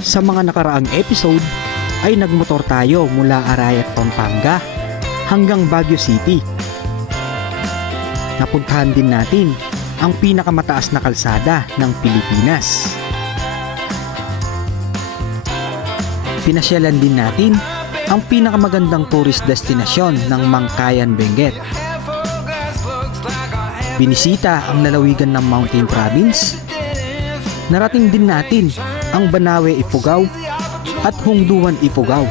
Sa mga nakaraang episode ay nagmotor tayo mula Arayat, Pampanga hanggang Baguio City. Napuntahan din natin ang pinakamataas na kalsada ng Pilipinas. Pinasyalan din natin ang pinakamagandang tourist destinasyon ng Mangkayan, Benguet. Binisita ang lalawigan ng Mountain Province. Narating din natin ang Banawe, Ifugao at Hungduan, Ifugao.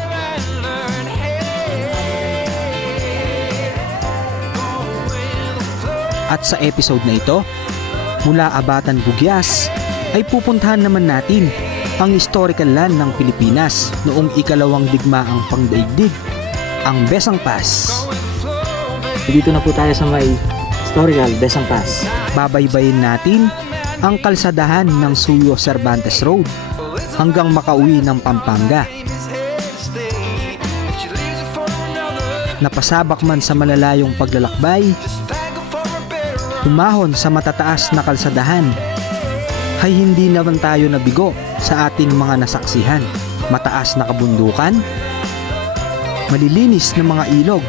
At sa episode na ito, mula Abatan, Bugyas, ay pupuntahan naman natin ang historical land ng Pilipinas noong ikalawang digmaang pangdaigdig, ang Besang Pass. Dito na po tayo sa may historical Besang Pass. Babaybayin natin ang kalsadahan ng Suyo Cervantes Road hanggang makauwi ng Pampanga. Napasabak man sa malalayong paglalakbay, umahon sa matataas na kalsadahan, ay hindi naman tayo nabigo sa ating mga nasaksihan. Mataas na kabundukan, malilinis na mga ilog,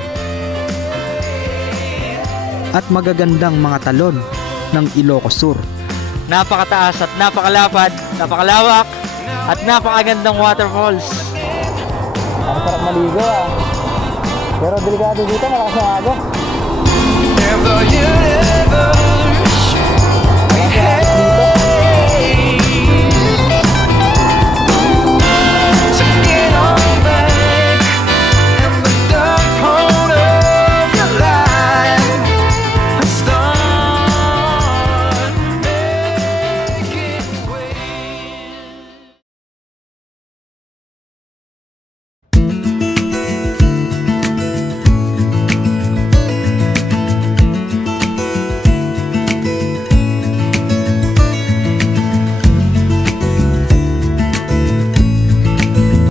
at magagandang mga talon ng Ilocos Sur. Napakataas at napakalapad, napakalawak at napakagandang waterfalls. Ang sarap maligo ah. Pero delikado dito, malakas ang agos.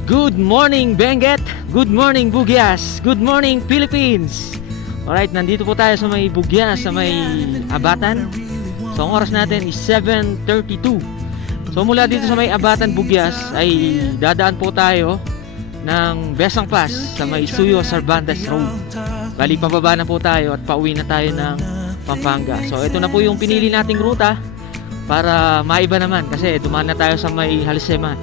Good morning Benguet, good morning Bugyas, good morning Philippines. Alright, nandito po tayo sa may Bugyas, sa may Abatan. So ang oras natin is 7:32. So mula dito sa may Abatan, Bugyas ay dadaan po tayo ng Besang Pass sa may Suyo Cervantes Road. Bali pababa na po tayo at pauwi na tayo ng Pampanga. So ito na po yung pinili nating ruta para maiba naman kasi dumaan na tayo sa may Halisema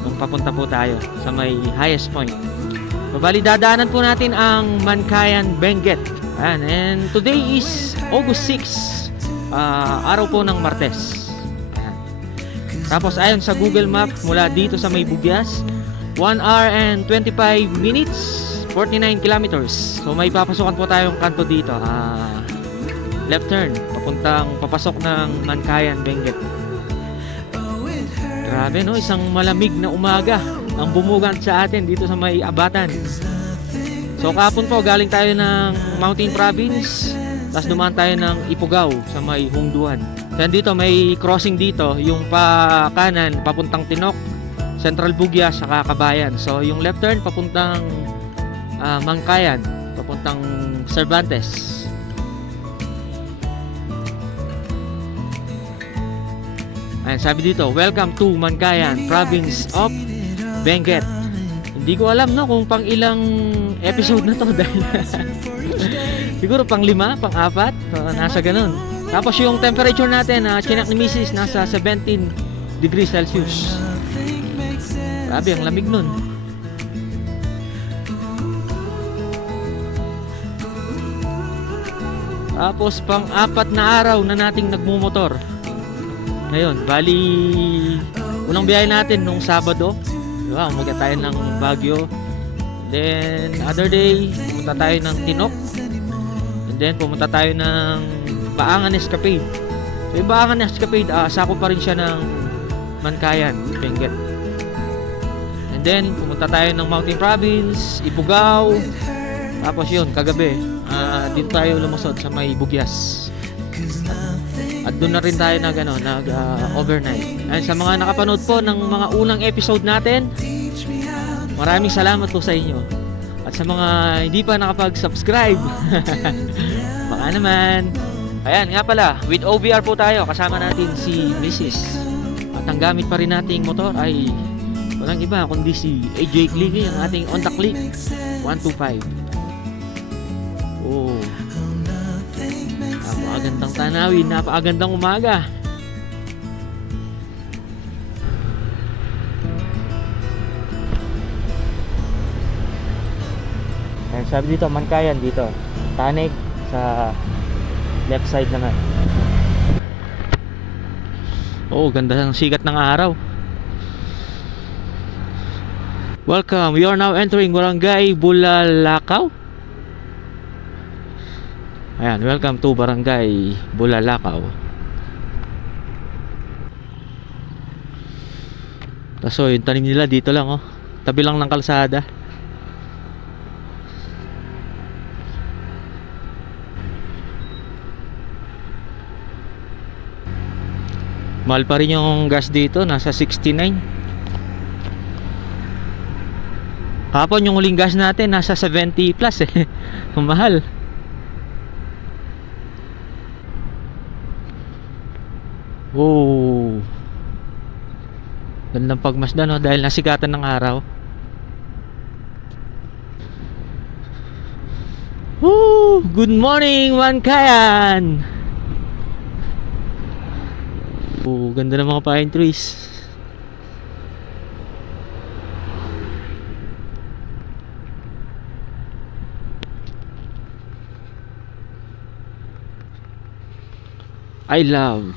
nung papunta po tayo sa may highest point. So, bali dadaanan po natin ang Mangkayan, Benguet. Ayan, and today is August 6, araw po ng Martes. Ayan. Tapos ayon sa Google Map, mula dito sa may Bugyas, 1 hour and 25 minutes, 49 kilometers. So may papasokan po tayong kanto dito, left turn, papasok ng Mangkayan, Benguet. Grabe no, isang malamig na umaga ang bumugan sa atin dito sa may Abatan. So kahapon po galing tayo ng Mountain Province, tapos dumaan tayo ng Ifugao sa may Hungduan. Then dito may crossing dito, yung pa kanan papuntang Tinok, Central Bugyas sa Kabayan. So yung left turn papuntang Mangkayan, papuntang Cervantes. Ayan, sabi dito, welcome to Mangkayan, province of Benguet. Hindi ko alam no kung pang ilang episode na to dahil siguro pang 5, pang 4, nasa ganun. Tapos yung temperature natin, chinak ni Mrs. nasa 17 degrees Celsius. Grabe, ang lamig nun. Tapos pang 4 na araw na nating nagmumotor. Ngayon, bali unang biyahe natin nung Sabado, diba, umaga tayo ng Baguio. Then other day pumunta tayo ng Tinok. And then pumunta tayo ng Baangan Escapade. So yung Baangan Escapade, sakop pa rin siya ng Mangkayan, Benguet. And then pumunta tayo ng Mountain Province, Ifugao. Tapos yun, kagabi dito tayo lumusod sa may Bugyas. At doon na rin tayo overnight. Ayun, sa mga nakapanood po ng mga unang episode natin, maraming salamat po sa inyo. At sa mga hindi pa nakapag-subscribe, baka naman. Ayan, nga pala, with OBR po tayo. Kasama natin si Mrs. At ang gamit pa rin nating motor ay Walang iba kundi si AJ Clicky, ang ating on the click 125. Oh, napakagandang tanawin, napakagandang umaga. Ayan, sabi dito, Mankayan dito. Tanig sa left side naman. Oh, ganda ng sikat ng araw. Welcome, we are now entering Barangay Bulalakaw. Ayan, welcome to Barangay Bulalakaw. So, yung tanim nila dito lang, oh. Tabi lang ng kalsada. Mahal pa rin yung gas dito, nasa 69. Kapon yung huling gas natin, nasa 70 plus eh. Mahal. Wow. Gandang pagmasdan, no? Dahil nasikatan ng araw. Woo! Good morning, Mankayan! Oh, ganda ng mga pine trees. I love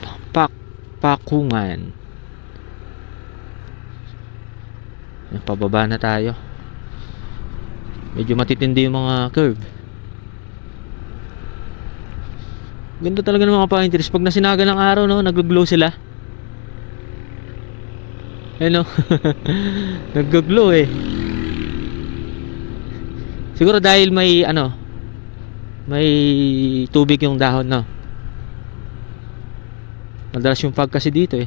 Pakungan. Pababa na tayo. Medyo matitindi yung mga curve. Ganda talaga ng mga pine trees. Pag nasinaga ng araw, no, nag-glow sila. Ano? Nag-glow eh. Siguro dahil may ano, may tubig yung dahon, no. Madalas yung fog kasi dito eh.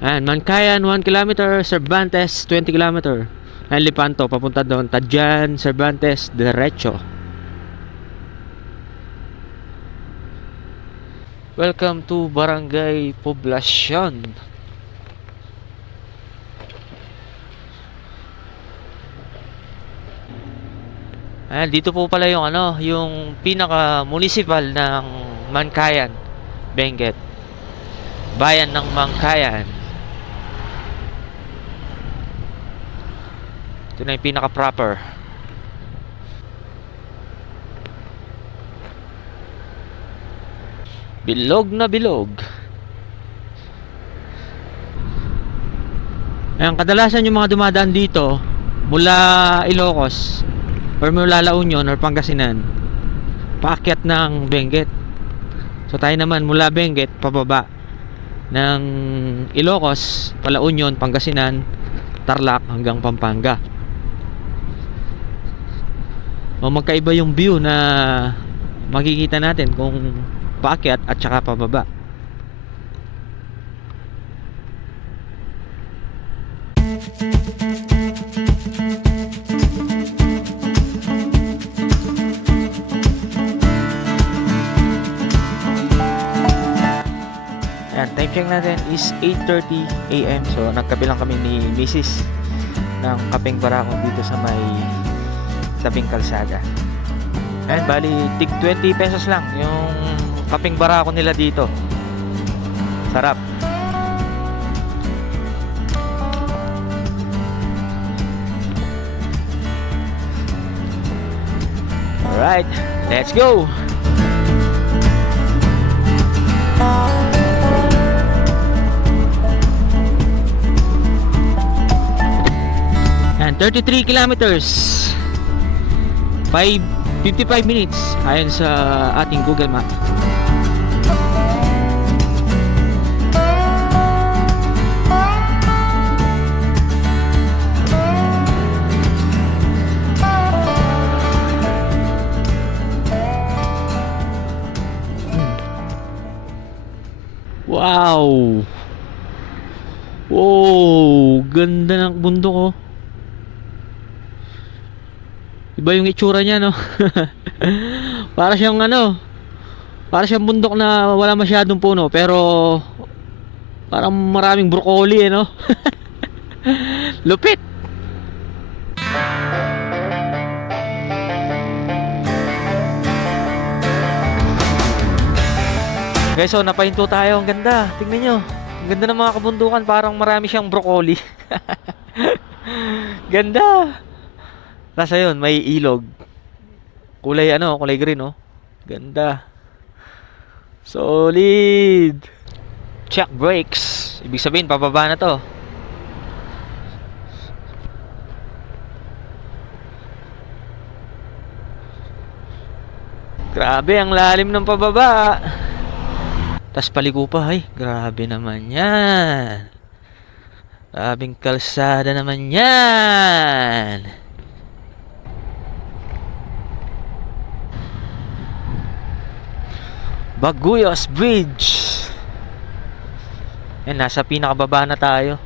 Ayan, Mankayan 1 km, Cervantes 20 km. Ayan, Lipanto, papunta doon. Tadjan, Cervantes, diretso. Welcome to Barangay Poblacion. Ayan, dito po pala yung ano, yung pinaka municipal ng Mankayan, Benguet. Bayan ng Mankayan. Ito na yung pinaka proper. Bilog na bilog. Ayan, kadalasan yung mga dumadaan dito mula Ilocos or mula La Union or Pangasinan, paakyat ng Benguet. So tayo naman mula Benguet pababa ng Ilocos, pala Union, Pangasinan, Tarlac hanggang Pampanga. O magkaiba yung view na makikita natin kung paakyat at saka pababa. Ayan, time check natin is 8:30 AM. So nagkabilang kami ni Mrs. ng kapeng barakong dito sa may tabing kalsada. Ayan, bali tig 20 pesos lang yung kapeng barako nila dito. Sarap. Alright, let's go! And 33 kilometers 55 minutes ayon sa ating Google Map. Wow! Wow! Ganda ng bundok, oh. Iba yung itsura niya, no? Para siyang ano, para siyang bundok na wala masyadong puno, pero Parang maraming broccoli, no? Lupit! Guys, so napahinto tayo. Ang ganda. Tingnan nyo. Ang ganda ng mga kabundukan. Parang marami siyang broccoli. Ganda. Tapos ayun, may ilog. Kulay ano, kulay green, oh. Ganda. Solid. Check brakes. Ibig sabihin, pababa na to. Grabe, ang lalim ng pababa. Tas paliko pa, ay, grabe naman yan. Grabing kalsada naman yan. Baguyos Bridge. Yan, nasa pinakababa na tayo.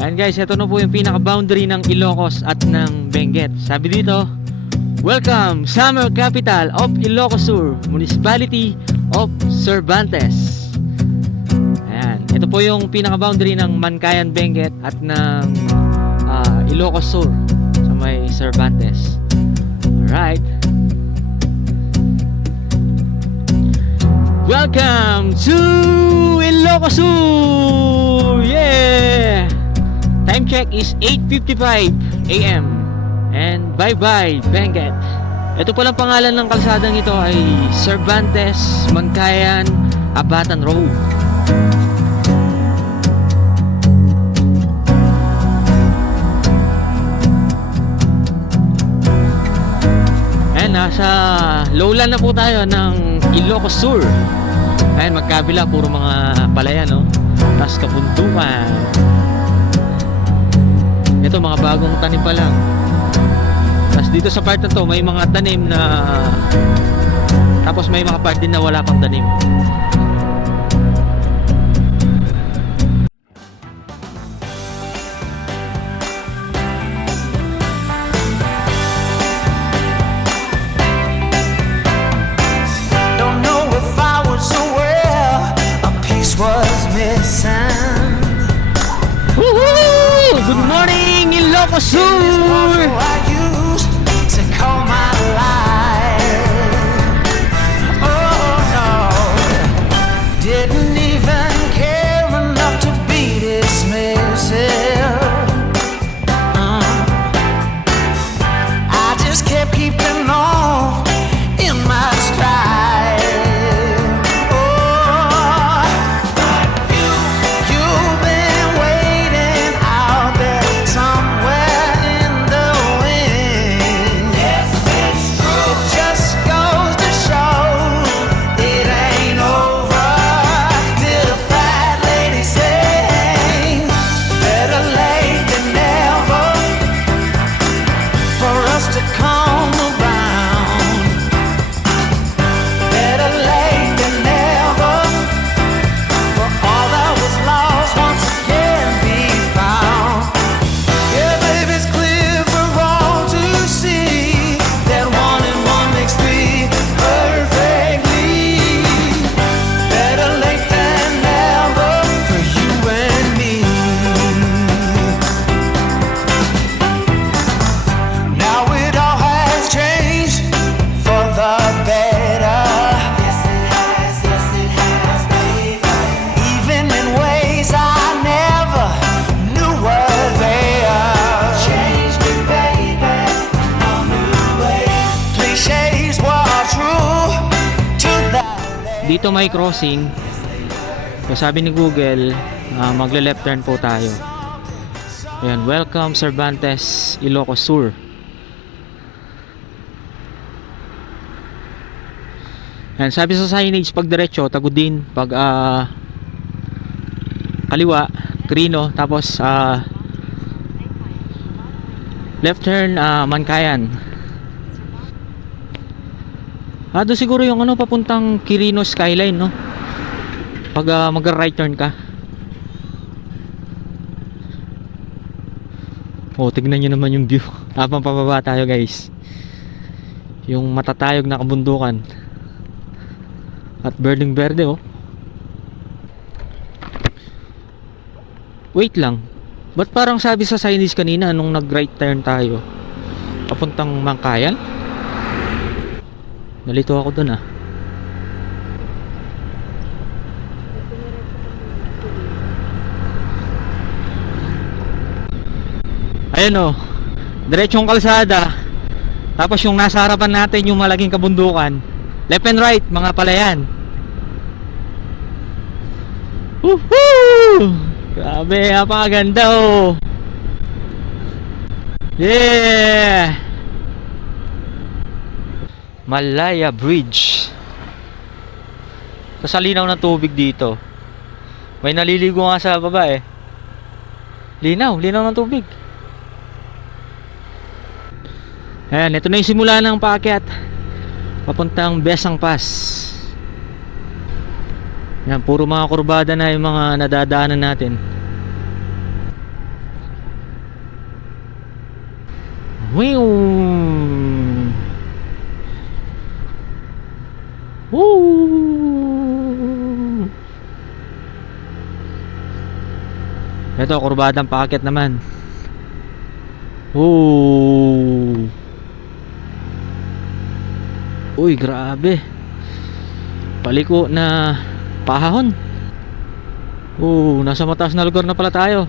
Ayan guys, ito na po yung pinaka-boundary ng Ilocos at ng Benguet. Sabi dito, welcome, Summer Capital of Ilocos Sur, Municipality of Cervantes. Ayan, ito po yung pinaka-boundary ng Mankayan, Benguet at ng Ilocos Sur sa may Cervantes. Alright. Welcome to Ilocos Sur! Yeah! Time check is 8:55 AM. And bye-bye, Benguet. Ito palang pangalan ng kalsadang ito ay Cervantes, Mankayan, Abatan Road. Ayan, nasa lowland na po tayo ng Ilocos Sur. Ayan, magkabila, puro mga palayan, no? Tapos kabundukan. Ito, mga bagong tanim pa lang. Tapos dito sa part na to, may mga tanim na... Tapos may mga part din na wala pang tanim. Don't know if I was aware a piece was missing. Woohoo! Good morning, Ilocos Sur! I used to call my life. Oh no, didn't even care enough to be dismissive. I just kept keeping on in my stride. Oh, you've been waiting out there somewhere in the wings. Yes, it's true. It just goes to show it ain't over till the fat lady sings. Better late than never for us to come around. Better late than never for all that was lost once again be found. Yeah, baby, it's clear for all to see that 1 and 1 makes 3 perfectly. Better late than never for you and me. Now it all has changed for the better. Yes, it has. Yes, it has, baby. Even in ways I never knew were there. Changed me, baby, a new way. Clichés were true to that. Dito may crossing. So sabi ni Google, magle-left turn po tayo. Ayan, welcome Cervantes, Ilocos Sur. Ayan, sabi sa signage, pag diretso, Tagudin, pag kaliwa, Quirino, tapos left turn, Mankayan. Doon siguro yung ano, papuntang Quirino Skyline, no? Pag mag-right turn ka. Oh, tignan nyo naman yung view. Habang pababa tayo, guys. Yung matatayog na kabundukan. At berdeng berde oh. Wait lang. Ba't parang sabi sa signage kanina nung nag-right turn tayo papuntang Mangkayan? Nalito ako dun ah. Ayun oh. Diretsong kalsada. Tapos yung nasa harapan natin yung malaking kabundukan. Left and right, mga palayan. Woohoo! Grabe, napakaganda oh. Yeah! Malaya Bridge. Sa linaw ng tubig dito. May naliligo nga sa baba eh. Linaw ng tubig. Ayan, ito na yung simula ng paakyat papuntang Besang Pass. Yan, puro mga kurbada na yung mga nadadaanan natin. Woo! Woo! Ito, kurbadang paakyat naman. Woo! Uy, grabe. Paliko na pahahon. Nasa mataas na lugar na pala tayo.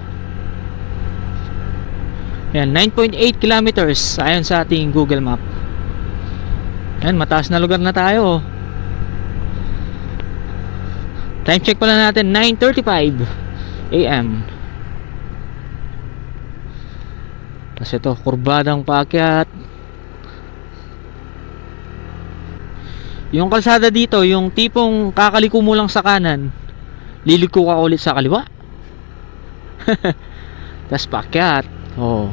Ayan, 9.8 kilometers ayon sa ating Google Map. Ayan, mataas na lugar na tayo. Time check pala natin, 9:35 AM. Tapos ito, kurbadang paakyat. Yung kalsada dito, yung tipong kakaliko mo lang sa kanan, liliko ka ulit sa kaliwa. Tas paakyat. Oh.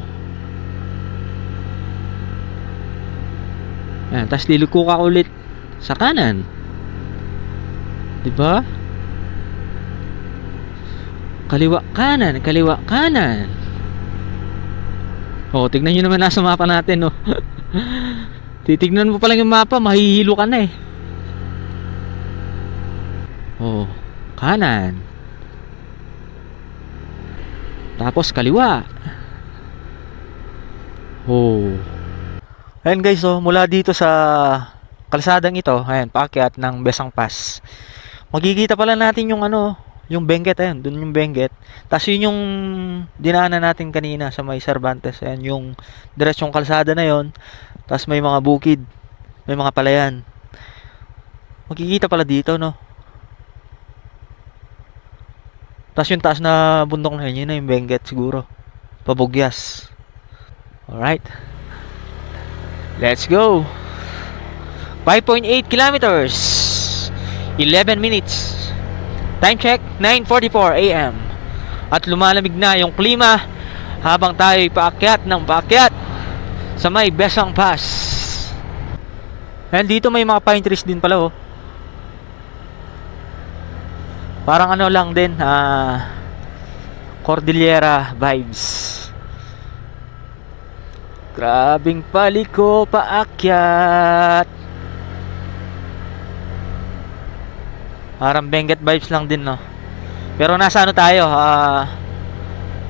Ayan, tas liliko ka ulit sa kanan. 'Di ba? Kaliwa kanan, kaliwa kanan. Oh, tignan niyo naman nasa mapa natin, oh. Titignan mo pa lang yung mapa, mahihilo ka na eh. Oh, kanan. Tapos kaliwa. Oh. Ayan guys, oh, mula dito sa kalsadang ito, ayan, paakyat ng Besang Pass. Makikita pala natin yung ano, yung Benguet, ayan, dun yung Benguet. Tapos yun yung dinaanan natin kanina sa may Cervantes, ayan, yung diretsong kalsada na yon. Tapos may mga bukid, may mga palayan. Makikita pala dito, no? Tapos yung taas na bundok na yun na yung Benguet siguro. Pabugyas. Alright. Let's go. 5.8 kilometers. 11 minutes. Time check, 9:44 AM. At lumalamig na yung klima habang tayo'y paakyat ng paakyat sa may Besang Pass. And dito may mga pine trees din pala, oh. Parang ano lang din, Cordillera vibes. Grabing paliko paakyat. Parang Benguet vibes lang din, no. Pero nasa ano tayo,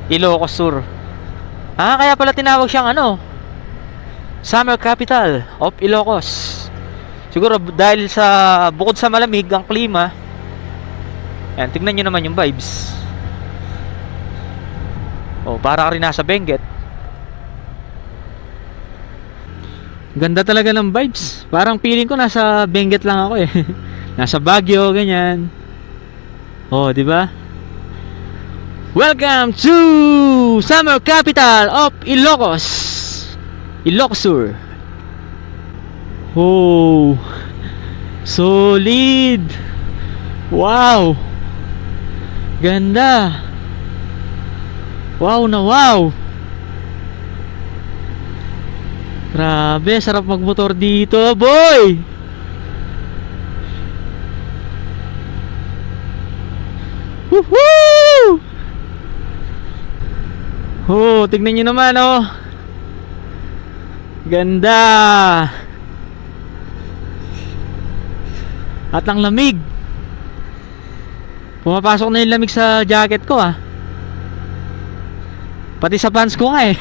Ilocos Sur. Kaya pala tinawag siyang ano, Summer Capital of Ilocos. Siguro dahil sa bukod sa malamig ang klima. Ayan, tignan nyo naman yung vibes. Oh, para ka rin nasa Benguet. Ganda talaga ng vibes. Parang feeling ko nasa Benguet lang ako eh. Nasa Baguio, ganyan. Oh, di ba? Welcome to Summer Capital of Ilocos. Ilocos Sur. Oh, solid. Wow, ganda. Wow na wow. Grabe, sarap magmotor dito, boy. Woohoo! Oh, tignan nyo naman, oh. Ganda. At ang lamig. Pumapasok na yung lamig sa jacket ko ah. Pati sa pants ko nga eh.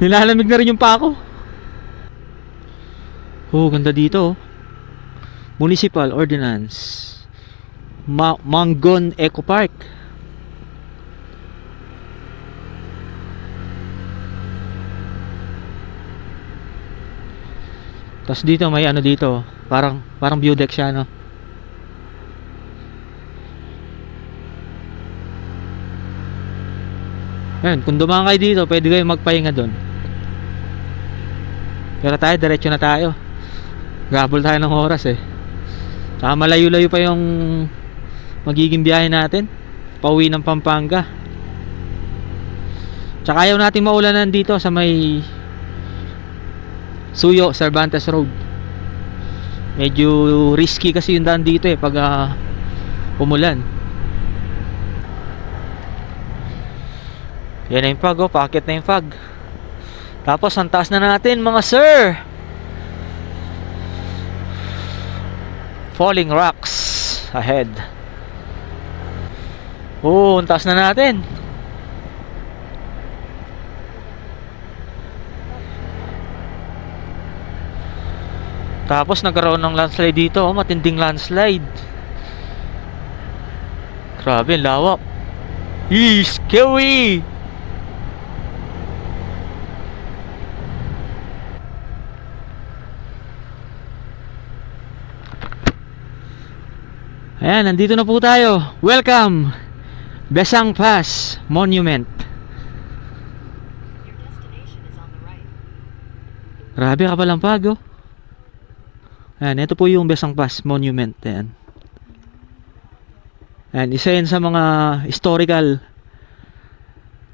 Nilalamig na rin yung paa ko. Oh, ganda dito oh. Municipal Ordinance Mangon Eco Park. Tapos dito may ano dito, parang view deck siya no. Yan, kung dumaan kayo dito, pwede kayo magpahinga doon. Pero tayo, diretso na tayo. Gabol tayo ng oras eh. Saka malayo-layo pa yung magiging biyahe natin. Pauwi ng Pampanga. Tsaka ayaw natin maulanan dito sa may Suyo, Cervantes Road. Medyo risky kasi yung daan dito eh pag umulan. Yan na yung fog oh, paakit na yung fog. Tapos ang taas na natin mga sir. Falling rocks ahead. Oh, ang taas na natin. Tapos nagkaroon ng landslide dito oh, matinding landslide. Grabe, lawak. Scary. Ayan, nandito na po tayo. Welcome, Besang Pass Monument. Grabe ka palang pag oh. Ayan, ito po yung Besang Pass Monument. Ayan. Ayan, isa yan sa mga historical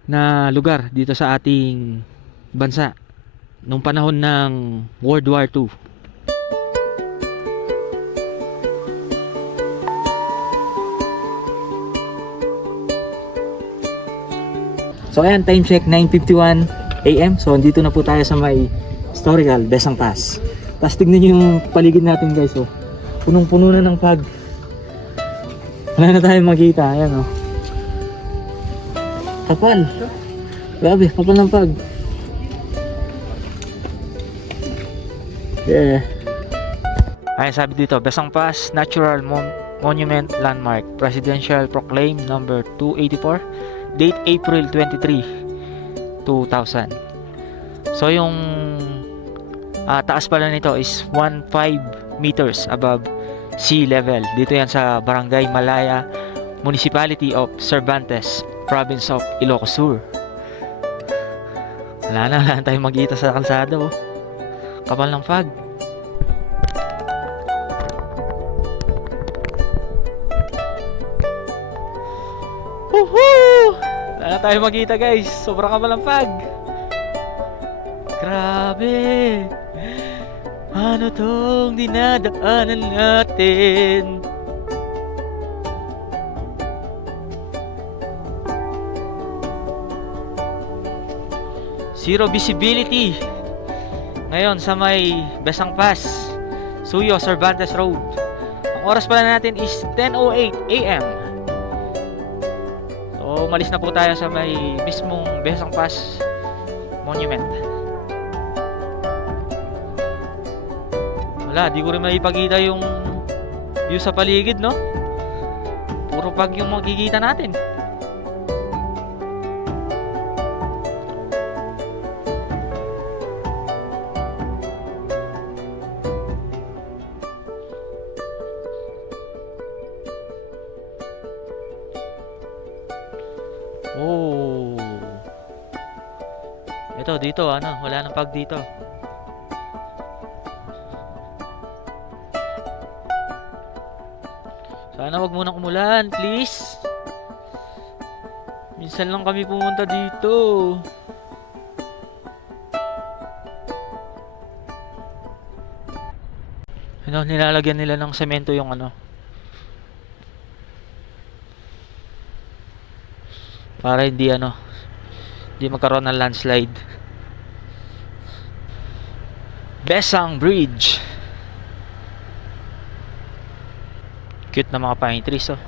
na lugar dito sa ating bansa nung panahon ng World War II. So ayan, time check 9:51 AM. So dito na po tayo sa may historical Besang Pass. Tapos tignan nyo yung paligid natin guys oh. Punong-puno na ng fog. Wala na tayong makita. Ayan oh. Kapal. Grabe, kapal ng fog. Yeah. Ayan sabi dito, Besang Pass Natural Monument Landmark, Presidential Proclaim number 284, date April 23, 2000. So yung taas pala nito is 15 meters above sea level. Dito yan sa Barangay Malaya, Municipality of Cervantes, Province of Ilocos Sur. Wala na tayong magkita sa kalsada oh. Kapal ng fog. Woohoo! Wala na tayong magkita guys. Sobrang kapal ng fog. Grabe. Ano tong dinadaanan natin? Zero visibility ngayon sa may Besang Pass, Suyo, Cervantes Road. Ang oras pala natin is 10:08 AM. So umalis na po tayo sa may mismong Besang Pass Monument. Wala, di ko rin maipakita yung view sa paligid, no? Puro pag yung makikita natin. Oh. Ito dito ano, wala nang pag dito. Sana wag munang umulan, please. Minsan lang kami pumunta dito. Ano, nilalagyan nila ng semento yung ano. Para hindi ano, hindi magkaroon ng landslide. Besang Bridge. Cute na mga pine trees, oh.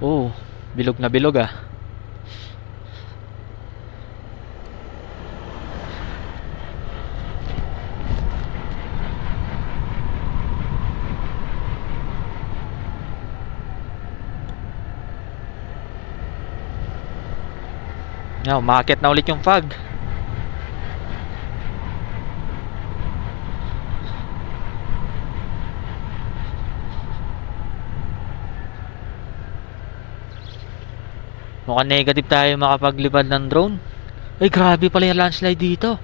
Oh, bilog na bilog, ah. Yan, umaakit na ulit yung fog. Mukhang negative tayo makapaglipad ng drone. Ay, grabe pala yung landslide dito.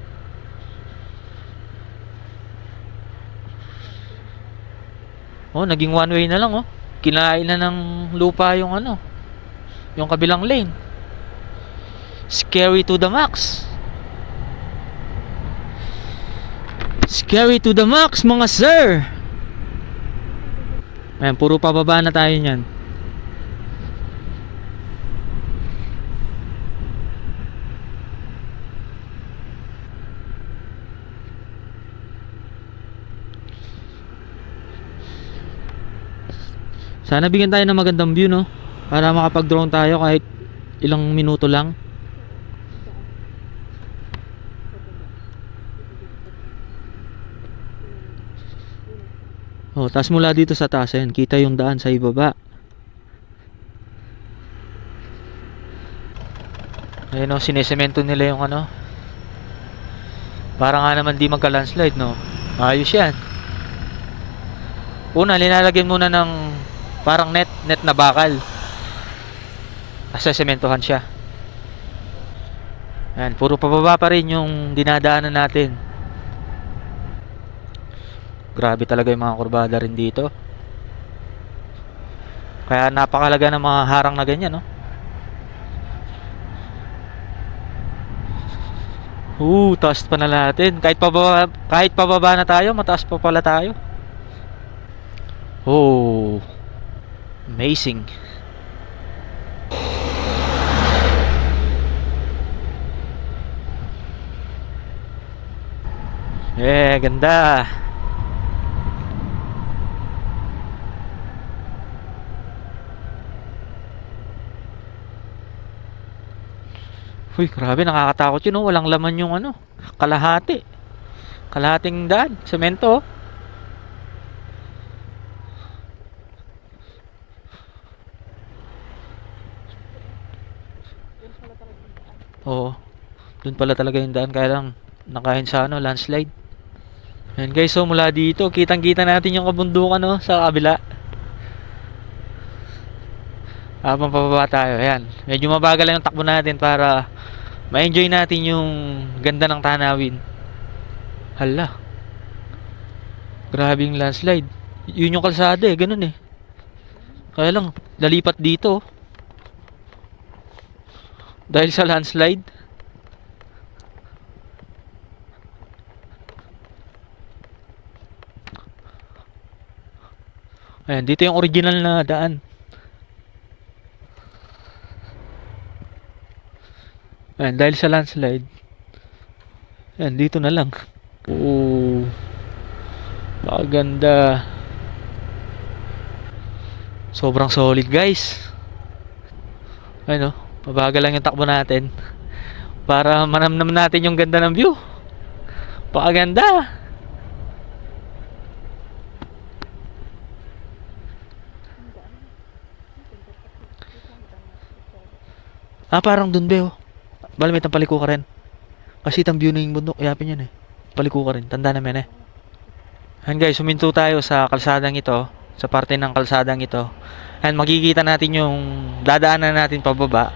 Oh, naging one way na lang, oh. Kinain na ng lupa yung ano, yung kabilang lane. Scary to the max. Scary to the max, mga sir. Ayan, puro pababa na tayo niyan. Sana bigyan tayo ng magandang view, no? Para makapag-drone tayo kahit ilang minuto lang. Oh, tas mula dito sa taas, ayan, kita yung daan sa ibaba. Ayun, oh, sinesemento nila yung ano. Para nga naman di magka-landslide, no? Ayos yan. Una, linalagyan muna ng parang net na bakal. Sementohan siya. Ayan, puro pababa pa rin yung dinadaanan natin. Grabe talaga yung mga kurbada rin dito. Kaya napakalaga ng mga harang na ganyan, no? Taas pa na natin. Kahit pababa na tayo, mataas pa pala tayo. Amazing. Ganda. Uy, grabe, nakakatakot yun, oh. Walang laman yung ano, kalahating daan, semento, oh. Doon pala talaga yung daan, kaya lang nakahin sa ano, landslide. Ayan guys, so mula dito kitang-kita natin yung kabundukan, no, sa kabila. Habang pababa tayo, ayan, medyo mabagal lang yung takbo natin para ma-enjoy natin yung ganda ng tanawin. Hala, grabe yung landslide. Yun yung kalsada, ganun eh. Kaya lang, lalipat dito dahil sa landslide. Ayan, dito yung original na daan. Ayan, dahil sa landslide. Ayan, dito na lang. Napakaganda. Sobrang solid, guys. Ayan, oh, mabagal lang yung takbo natin para manamnam natin yung ganda ng view. Napakaganda. Parang dun, Beo. Bala may paliko ka rin. Kasi itang view na yung bundok. Yapin yan eh. Paliko ka rin. Tanda namin eh. Ayan guys, huminto tayo sa kalsadang ito. Sa parte ng kalsadang ito. Ayan, makikita natin yung dadaanan natin pababa.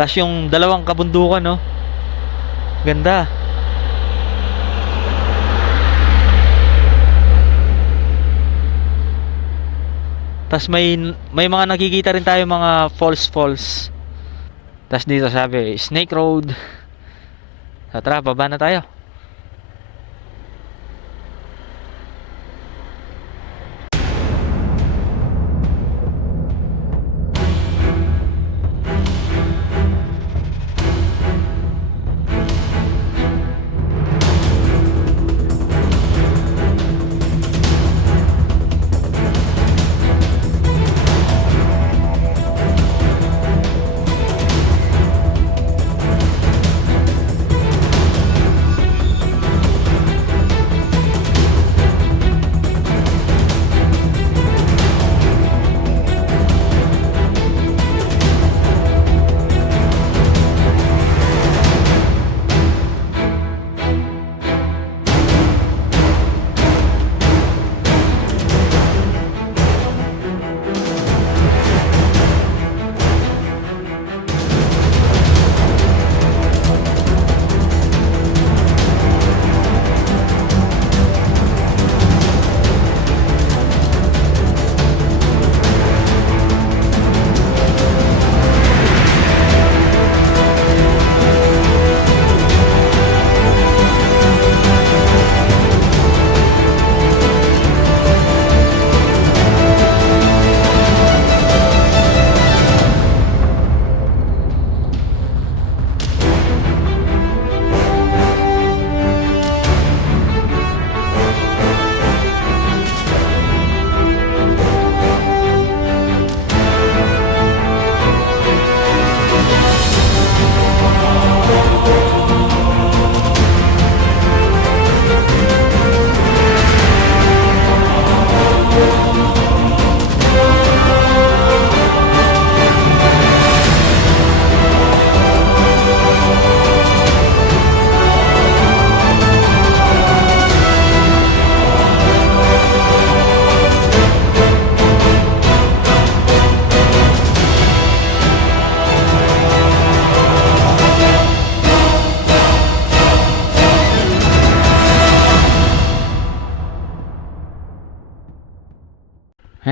Tapos yung dalawang kabundukan, no. Ganda. Tapos may mga nakikita rin tayo mga falls. Tapos dito sabi, Snake Road. Tara, baba na tayo.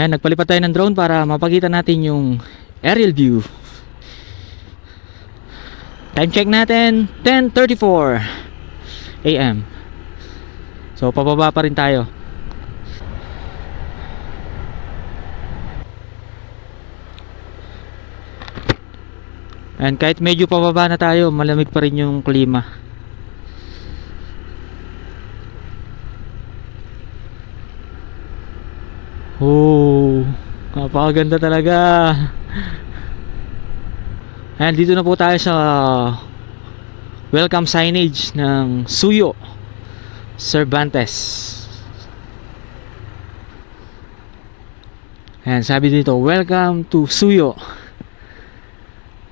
Ayan, nagpalipat tayo ng drone para mapakita natin yung aerial view. Time check natin, 10:34 AM. So pababa pa rin tayo. And kahit medyo pababa na tayo, malamig pa rin yung klima. Oh, napakaganda talaga. Ayan, dito na po tayo sa welcome signage ng Suyo Cervantes. Ayan, sabi dito, welcome to Suyo.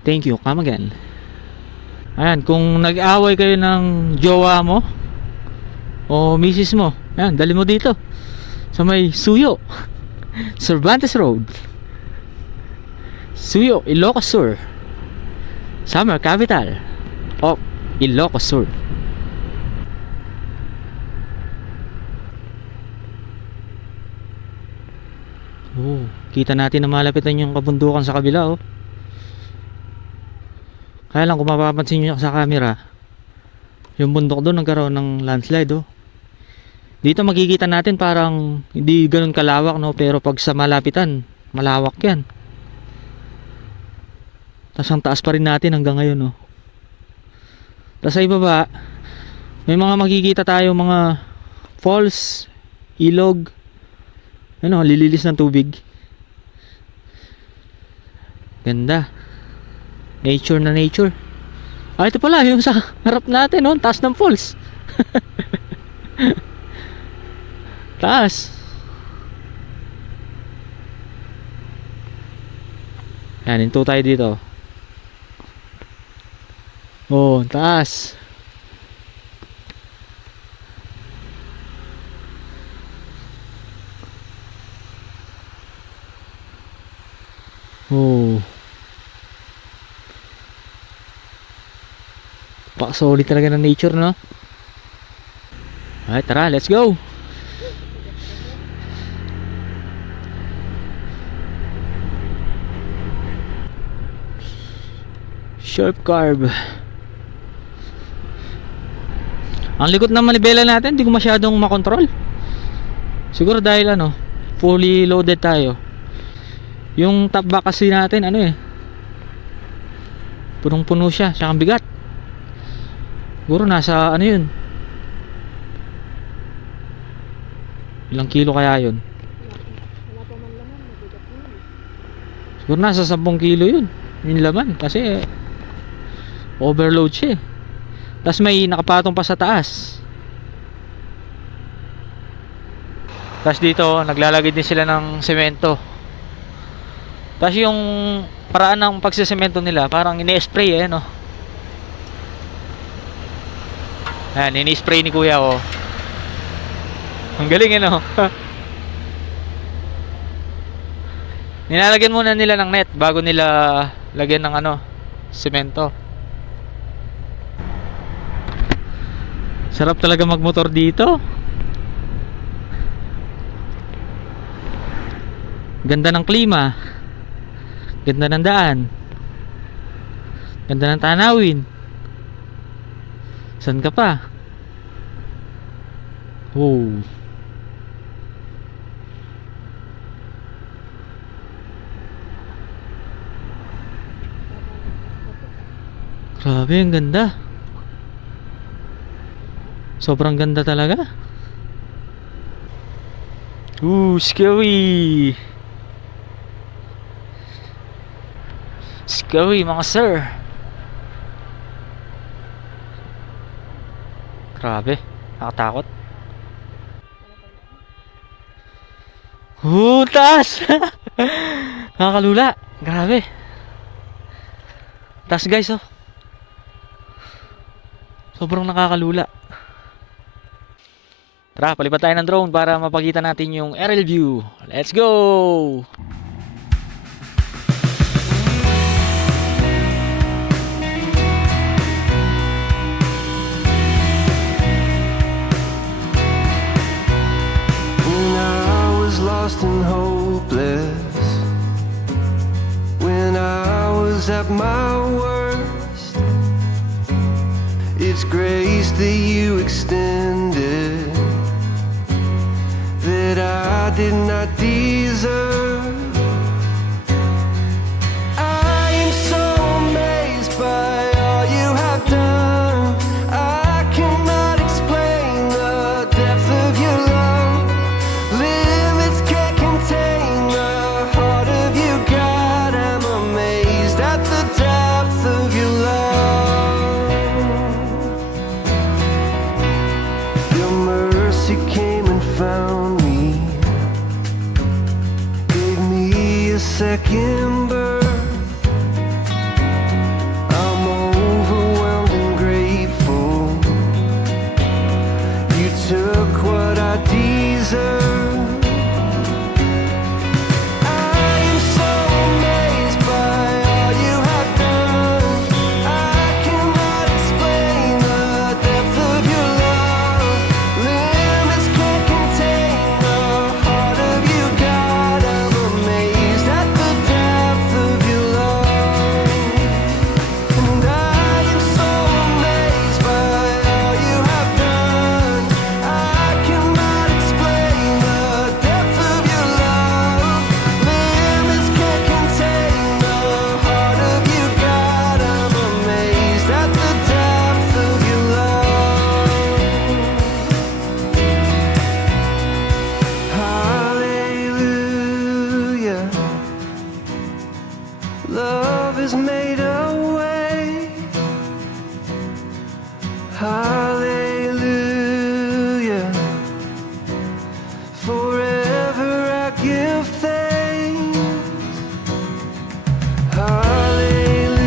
Thank you, come again. Ayan, kung nag-away kayo ng jowa mo o misis mo, ayan, dali mo dito sa may Suyo Cervantes Road, Suyo, Ilocos Sur, summer capital of Ilocos Sur. Oh, kita natin na malapitan yung kabundukan sa kabila, oh. Kaya lang kung mapapansin nyo sa camera, yung bundok doon nagkaroon ng landslide, oh. Dito makikita natin parang hindi ganun kalawak, no, pero pag sa malapitan malawak yan. Tapos ang taas pa rin natin hanggang ngayon, no. Tapos sa ibaba may mga makikita tayo, mga falls, ilog, ano, lililis ng tubig. Ganda. Nature na nature. Ah, ito pala yung sa harap natin, no? Taas ng falls. Taas. Yan, hinto tayo dito. Oh, taas. Oh. Solid talaga ng nature, no? Alright, tara, let's go. Sharp carb. Ang likot ng manibela natin, hindi ko masyadong makontrol. Siguro dahil ano, fully loaded tayo. Yung top back kasi natin, ano eh, punong-puno siya, siya ang bigat. Siguro nasa ano yun, ilang kilo kaya yun? Siguro nasa 10 kilo yun, yung laman, kasi overload siya eh. Tapos may nakapatong pa sa taas. Tapos dito naglalagay din sila ng semento. Tapos yung paraan ng pagsisemento nila parang ini-spray eh, no? Ayan, ini-spray ni kuya, oh. Ang galing, no? Nilalagyan muna nila ng net bago nila lagyan ng ano, semento. Sarap talaga magmotor dito. Ganda ng klima. Ganda ng daan. Ganda ng tanawin. San ka pa? Oh. Grabe, ang ganda. Sobrang ganda talaga. Scary. Scary, mga sir. Grabe, nakatakot. Taas. Nakakalula. Grabe. Taas, guys, oh. Sobrang nakakalula. Tara, palipat tayo ng drone para mapakita natin yung aerial view. Let's go! When I was lost and hopeless, was at my worst. It's grace that you extended that I did not deserve. I am so amazed by all you have done. I cannot explain the depth of your love. Limits can't contain the heart of you, God. I'm amazed at the depth of your love. Your mercy came and found me, gave me a second birth. I'm overwhelmed and grateful. You took what I deserve. I am so amazed by all you have done. I cannot explain the depth of your love. Limits can't contain the heart of you, God. I'm amazed at the depth of your love. And I am so amazed by all you have done. I cannot explain the depth of your love. Limits can't contain the heart of you, God. I'm amazed at the depth of your love. Hallelujah. Love has made a way. Hallelujah. Forever I give thanks. Hallelujah.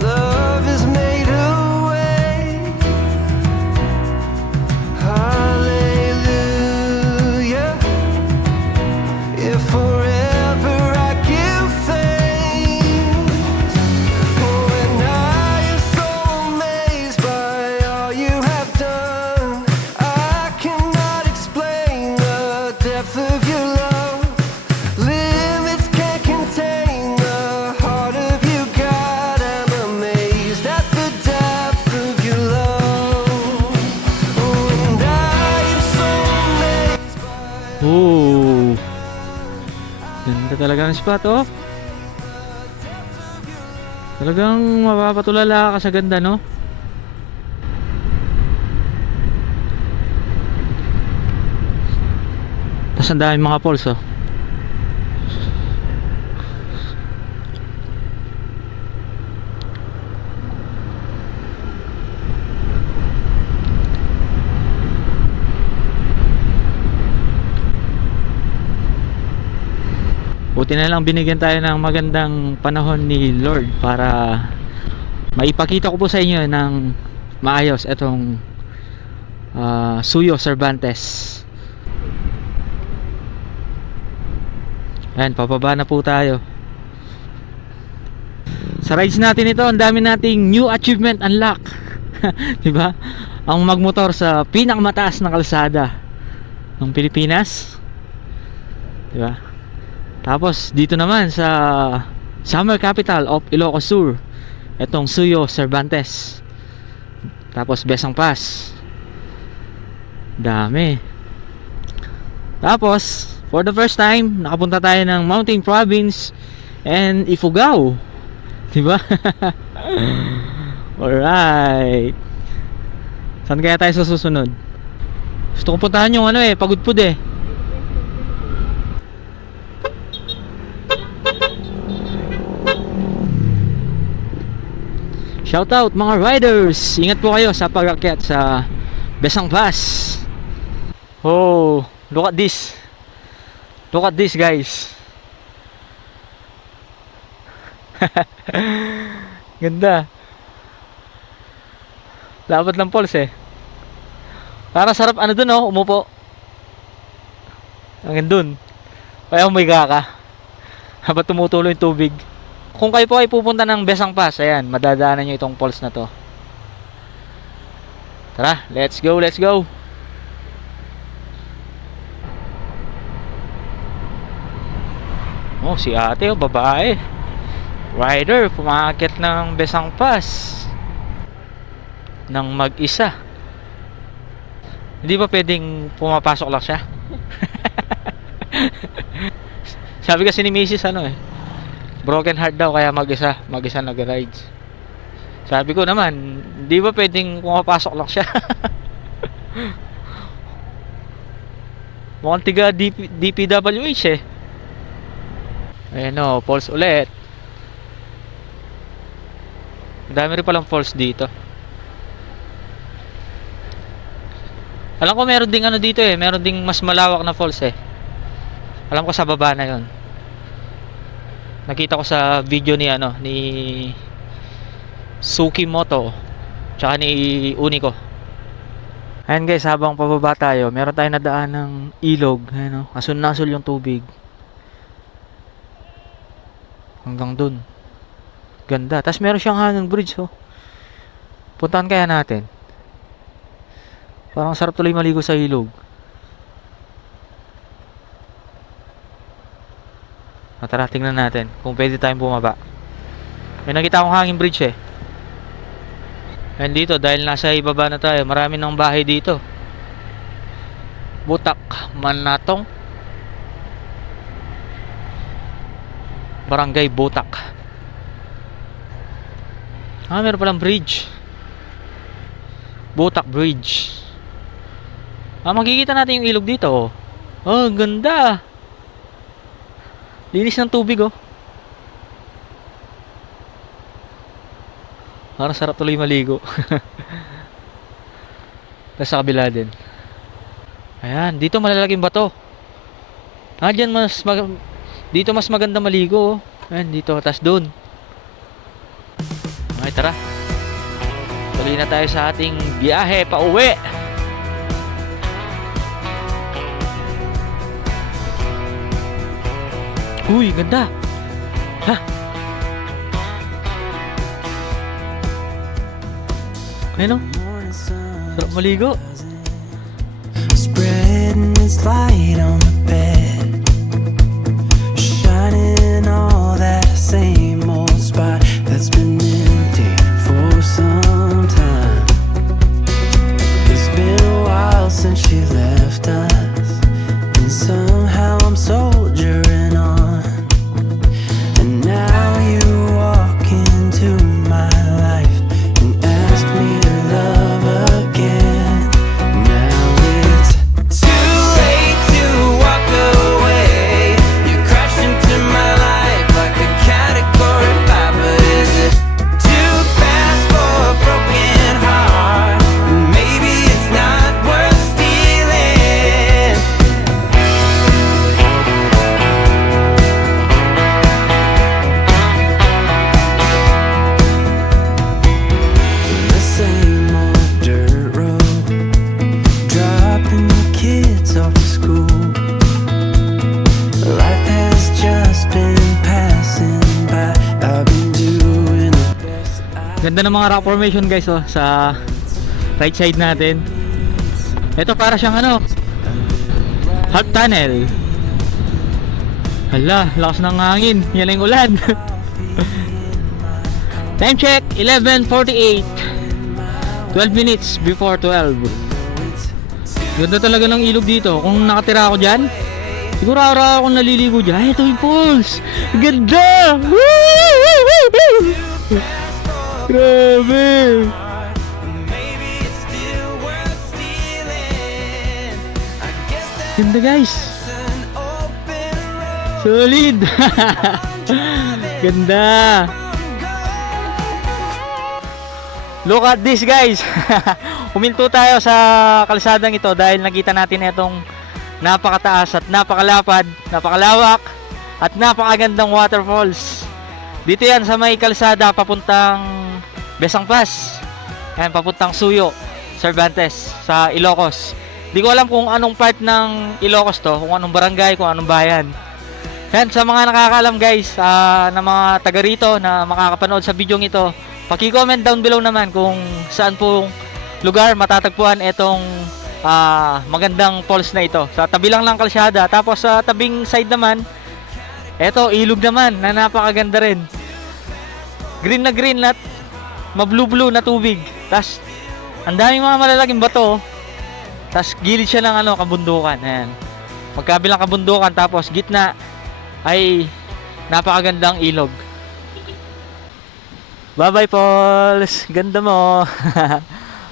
Love has made a way. Hallelujah. Yeah, forever I give thanks. Oh, and I am so amazed by all you have done. I cannot explain the depth of your love. Limits can't contain the heart of you, God. I'm amazed at the depth of your love. Oh, and I am so amazed by Oh, ganda talaga ng spot, oh. Talagang mapapatulala ka sa ganda, no? Tapos ang daming mga falls, oh. Buti na lang binigyan tayo ng magandang panahon ni Lord para maipakita ko po sa inyo ng maayos itong Suyo Cervantes. Ayan, papaba na po tayo. Sa rides natin ito, ang dami nating new achievement unlock. Diba? Ang magmotor sa pinakamataas na kalsada ng Pilipinas. Diba? Tapos dito naman sa Summer Capital of Ilocos Sur, itong Suyo Cervantes. Tapos Besang Pass. Dami. Tapos for the first time, nakapunta tayo ng Mountain Province and Ifugao. Diba? Alright. Saan kaya tayo sa susunod? Gusto ko puntahan yung Pagudpud eh. Shout out mga riders. Ingat po kayo sa pag-akyat sa Besang Pass. Oh, look at this. Look at this, guys. Ganda. Lapat ng falls eh. Para sarap dun, oh, umupo. Hanggang dun. Kaya umiga ka habang tumutulo yung tubig. Kung kayo po ay pupunta ng Besang Pass, ayan, madadaanan nyo itong falls na to. Tara, let's go, let's go. Oh, si ate, oh, babae. Rider, pumakit ng Besang Pass. Nang mag-isa. Hindi ba pwedeng pumapasok lang siya? Sabi kasi ni Mrs. broken heart daw kaya mag-isa nag-rides. Sabi ko naman, hindi ba pwedeng pumapasok lang siya? Mukhang tiga DPWH eh. Ayan o, falls ulit. Dami rin palang falls dito. Alam ko meron ding dito eh, meron ding mas malawak na falls eh. Alam ko sa baba na 'yon. Nakita ko sa video ni ni Suki Moto tsaka ni Unico. Ayan guys, habang pababa tayo, meron tayong nadaan ng ilog, ayan asul-nasul yung tubig. Hanggang dun. Ganda. Tapos meron siyang hanging bridge Puntahan kaya natin. Parang sarap tuloy maligo sa ilog. Tara, tingnan natin kung pwede tayong bumaba. May nakita akong hanging bridge eh. And dito, dahil nasa ibaba na tayo, marami ng bahay dito. Butak Manatong, Barangay Butak. Meron palang bridge. Butak Bridge. Makikita natin yung ilog dito ang ganda. Linis ng tubig Parang sarap tuloy maligo. Tapos sa kabila din. Ayan, dito malalaking bato. Dito mas maganda maligo Ayan, dito, tas doon. Okay, tara. Tuloy na tayo sa ating biyahe pa uwi. Uy, ganda. Ha? Ayun sarap maligo. Spreading its light on the bed, shining all that same old spot that's been empty for some time. It's been a while since she left us, and somehow I'm soldiering on. And now you walk into my life and ask me to love again. Now it's too late to walk away. You crashed into my life like a Category 5, but is it too fast for a broken heart? Maybe it's not worth stealing. The same old dirt road, dropping the kids off to school. Life has just been passing by. I've been doing the best I Ganda ng mga rock formation guys sa right side natin. Ito para siyang half tunnel. Hala, lakas ng hangin. Yan ang ulan. Time check, 11:48. 12 minutes before 12. Ganda talaga ng ilog dito. Kung nakatira ako dyan, siguro araw akong naliligo dyan. Ito yung pools. Ganda! Grabe! maybe it's still worth stealing. I guess that's Ganda guys! an open road. Solid! Ganda! Look at this guys! Huminto tayo sa kalsadang ito dahil nakita natin itong napakataas at napakalapad, napakalawak at napakagandang waterfalls. Dito yan sa may kalsada papuntang Besang Pass. Ayan, papuntang Suyo, Cervantes sa Ilocos. Di ko alam kung anong part ng Ilocos to, kung anong barangay, kung anong bayan. Yan, sa mga nakakaalam guys, na mga taga rito na makakapanood sa video ito, paki-comment down below naman kung saan pong lugar matatagpuan itong magandang falls na ito. Sa tabi lang ng kalsada, tapos sa tabing side naman, Eto, ilog naman na napakaganda rin. Green at ma-blue na tubig. Tas ang daming mga malalaking bato. Tas gilid siya ng kabundukan. Ayan. Magkabilang kabundukan tapos gitna ay napakagandang ilog. Bye-bye, Pauls. Ganda mo.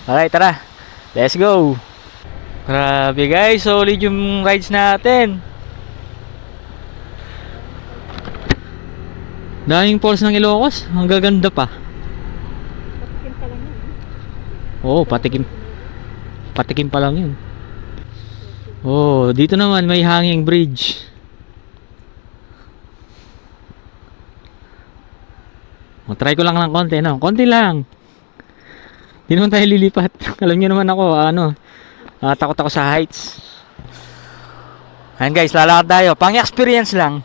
Alright, tara. Let's go. Grabe guys, solid yung rides natin. Daming falls ng Ilocos, ang gaganda pa. Oo, patikim pa lang yun. Oh, dito naman may hanging bridge. Try ko lang ng konti, no? Konti lang. Hindi naman tayo lilipat. Alam niyo naman ako, takot ako sa heights. Ayan guys, lalakad tayo. Pang-experience lang.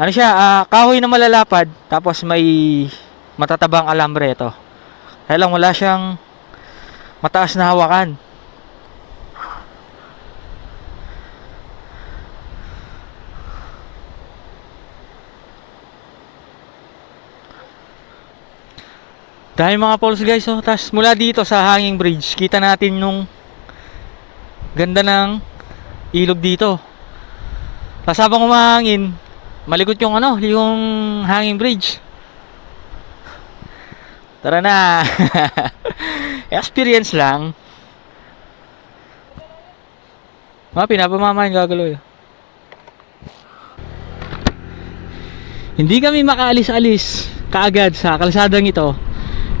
Ano siya, kahoy na malalapad, tapos may matatabang alambre ito. Kaya lang wala siyang mataas na hawakan. Dahil mga falls guys, tas mula dito sa hanging bridge, kita natin yung ganda ng ilog dito. Tas habang umahangin, malikot yung yung hanging bridge. Tara na. Experience lang. Pinapamamahan gagalaw. Hindi kami makaalis-alis kaagad sa kalsadang ito.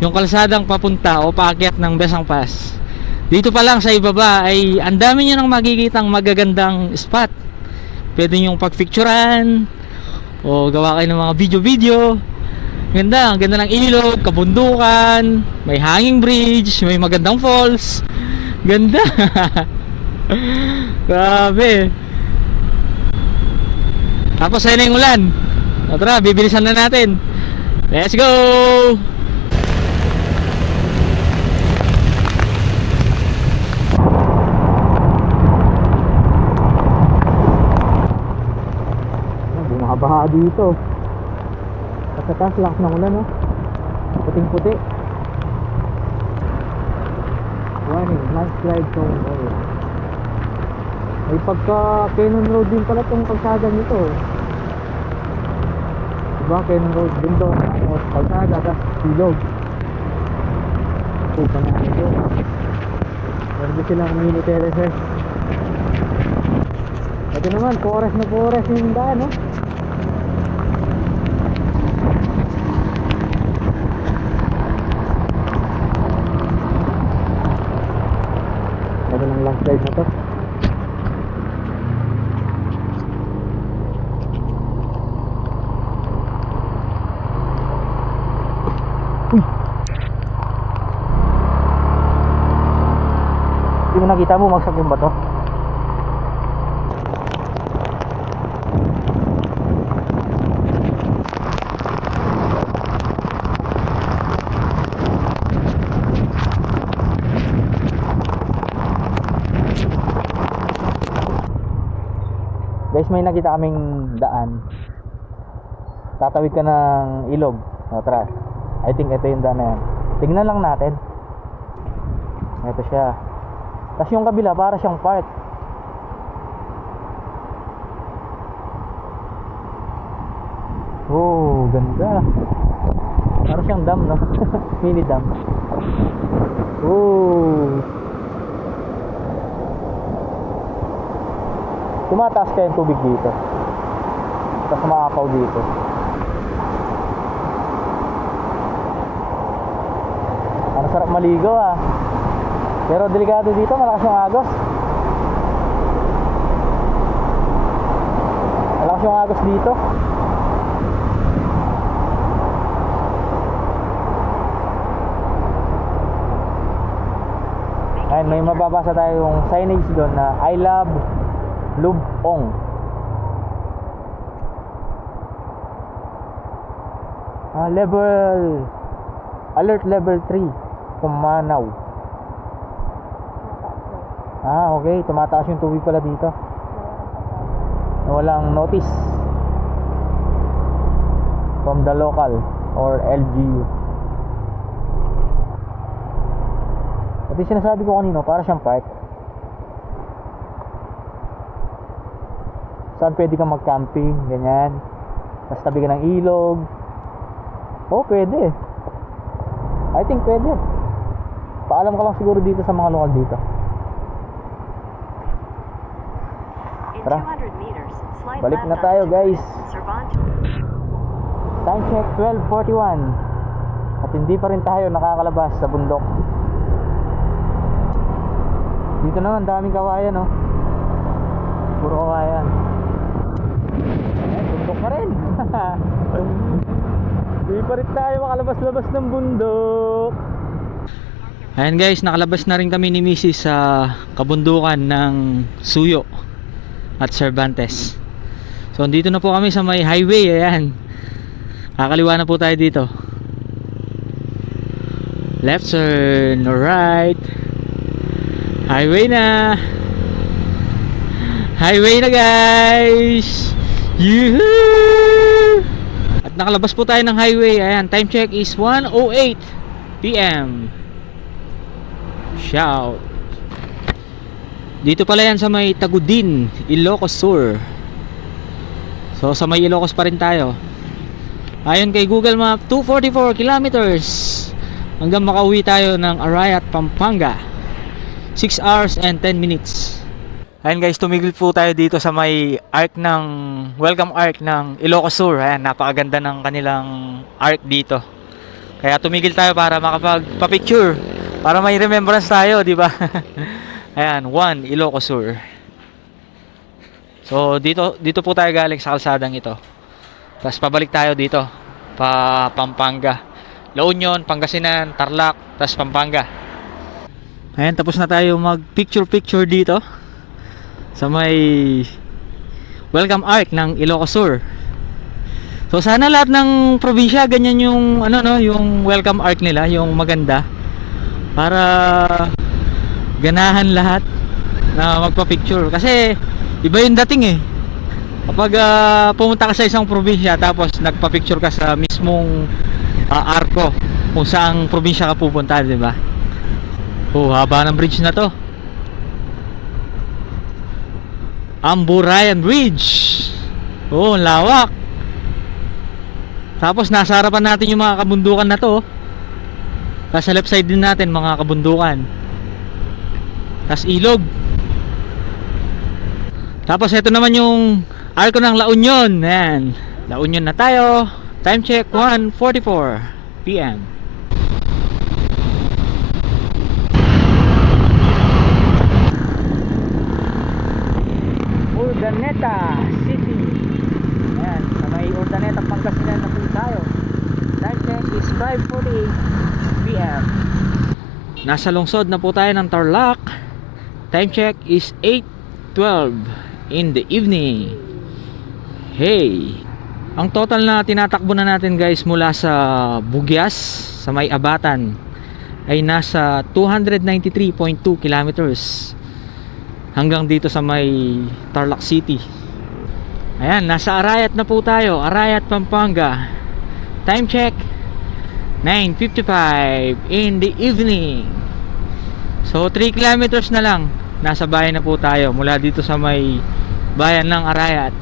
Yung kalsadang papunta o paakyat ng Besang Pass. Dito pa lang sa ibaba ay ang dami nyo nang makikitang magagandang spot. Pwede nyo pagpicturan o gawa kayo ng mga video-video. Ganda, ang ganda ng ilog, kabundukan, may hanging bridge, may magandang falls. Ganda. Grabe. Tapos ayun na yung ulan. Tara, bibilisan na natin. Let's go! Baha dito. Sa taas lakas ng ulan, no? Puting-puti. Warning, landslide zone area. May pagka Cannon Road din pala itong kalsada nito. Diba? Cannon Road din doon. Kalsada, tapos ilog. Puta na ito. Meron din silang military reserve. Ito naman, forest na forest yung daan, no? Ng landslide na to. Uy! Hindi mo nakita mo magsak yung bato? Guys, may nakita kaming daan. Tatawid ka ng ilog. Tara. I think ito yung daan na yan. Tingnan lang natin. Ito siya. Tapos yung kabila para siyang park. Oh, ganda. Para siyang dam, no? Mini dam. Oh. Tumataas kaya yung tubig dito. Tapos maapaw dito. Ang sarap maligo, ah. Pero delikado dito, malakas yung agos. Malakas yung agos dito. Ayun, may mababasa tayong signage doon na I love Lubong. Alert level 3 Pumanaw. Okay, tumataas yung tubig pala dito. na walang notice from the local or LGU. At yung sinasabi ko kanino, para siyang park. Saan pwede kang mag-camping, ganyan. Tapos tabi ka ng ilog. Oh, pwede. I think pwede. Paalam ka lang siguro dito sa mga lokal dito. In Tara. 200 meters, slide Balik left na onto tayo, guys. Cervantes. Time check 12:41. At hindi pa rin tayo nakakalabas sa bundok. Dito naman daming kawayan, no. Puro kawayan. Bundok pa rin. Hindi pa rin tayo makalabas-labas ng bundok. Ayan guys, nakalabas na rin kami ni Mrs. sa kabundukan ng Suyo at Cervantes. So dito na po kami sa may highway. Ayan, kakaliwa na po tayo dito. Left turn, right. Highway na. Highway na guys. Yuhuu! At nakalabas po tayo ng highway. Ayan, time check is 1:08 PM. Shout. Dito pala yan sa may Tagudin, Ilocos Sur. So sa may Ilocos pa rin tayo. Ayon kay Google Map, 244 kilometers hanggang makauwi tayo ng Arayat, Pampanga. 6 hours and 10 minutes. Ayan guys, tumigil po tayo dito sa may arc ng welcome arc ng Ilocos Sur. Ayan, napakaganda ng kanilang arc dito. Kaya tumigil tayo para makapagpa-picture, para may remembrance tayo, di ba? Ayan, 1 Ilocos Sur. So dito po tayo galing sa kalsadang ito. Tapos pabalik tayo dito pa Pampanga. La Union, Pangasinan, Tarlac, tapos Pampanga. Ayan, tapos na tayo mag picture dito sa may welcome arc ng Ilocos Sur. So sana lahat ng probinsya ganyan yung yung welcome arc nila, yung maganda, para ganahan lahat na magpa-picture. Kasi iba yung dating kapag pumunta ka sa isang probinsya tapos nagpa-picture ka sa mismong arko kung saang probinsya ka pupunta, di ba? Oh, haba ng bridge na to. Amburayan Bridge. Oh, lawak. Tapos nasa harapan natin yung mga kabundukan na to. Tapos sa left side din natin mga kabundukan. Tapos ilog. Tapos ito naman yung arko ng La Union. Ayan, La Union na tayo. Time check 1:44 PM. Urdaneta City. Ayan, sa may Urdaneta, Pangasinan na po tayo. Time check is 5:48 PM. Nasa lungsod na po tayo ng Tarlac. Time check is 8:12 in the evening. Hey, ang total na tinatakbo na natin guys mula sa Bugyas sa may Abatan ay nasa 293.2 kilometers hanggang dito sa may Tarlac City. Ayan, nasa Arayat na po tayo. Arayat, Pampanga. Time check 9:55 in the evening. So 3 kilometers na lang, nasa bayan na po tayo mula dito sa may bayan ng Arayat.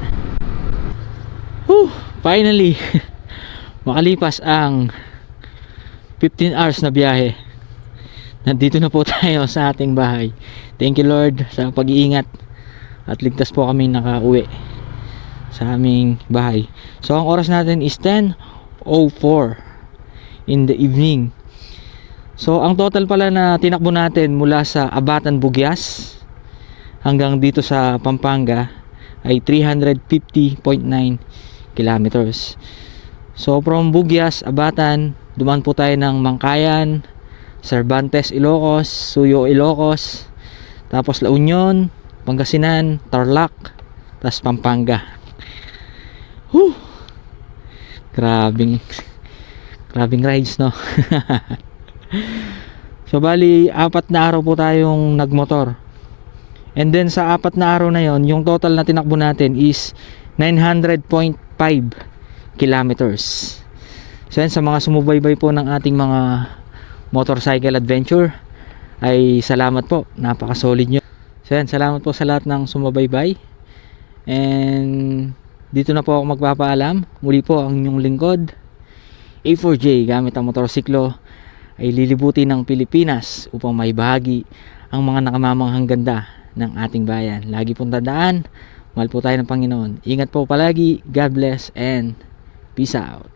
Finally makalipas ang 15 hours na biyahe. Nandito na po tayo sa ating bahay. Thank you Lord sa pag-iingat at ligtas po kami nakauwi sa aming bahay. So ang oras natin is 10:04 in the evening. So ang total pala na tinakbo natin mula sa Abatan, Bugyas hanggang dito sa Pampanga ay 350.9 kilometers. So from Bugyas, Abatan, dumaan po tayo ng Mangkayan, Cervantes, Ilocos, Suyo, Ilocos, tapos La Union, Pangasinan, Tarlac, tapos Pampanga. Grabing rides, no? So bali 4 na araw po tayong nagmotor. And then sa 4 na araw na yon, yung total na tinakbo natin is 900.5 kilometers. So yan, sa mga sumubaybay po ng ating mga motorcycle adventure, ay salamat po, napaka-solid nyo. So yan, salamat po sa lahat ng sumabaybay. And dito na po ako magpapaalam. Muli po ang inyong lingkod, A4J, gamit ang motorsiklo ay lilibutin ng Pilipinas upang may bahagi ang mga nakamamanghang ganda ng ating bayan. Lagi pong tandaan, mahal po tayo ng Panginoon. Ingat po palagi, God bless, and peace out.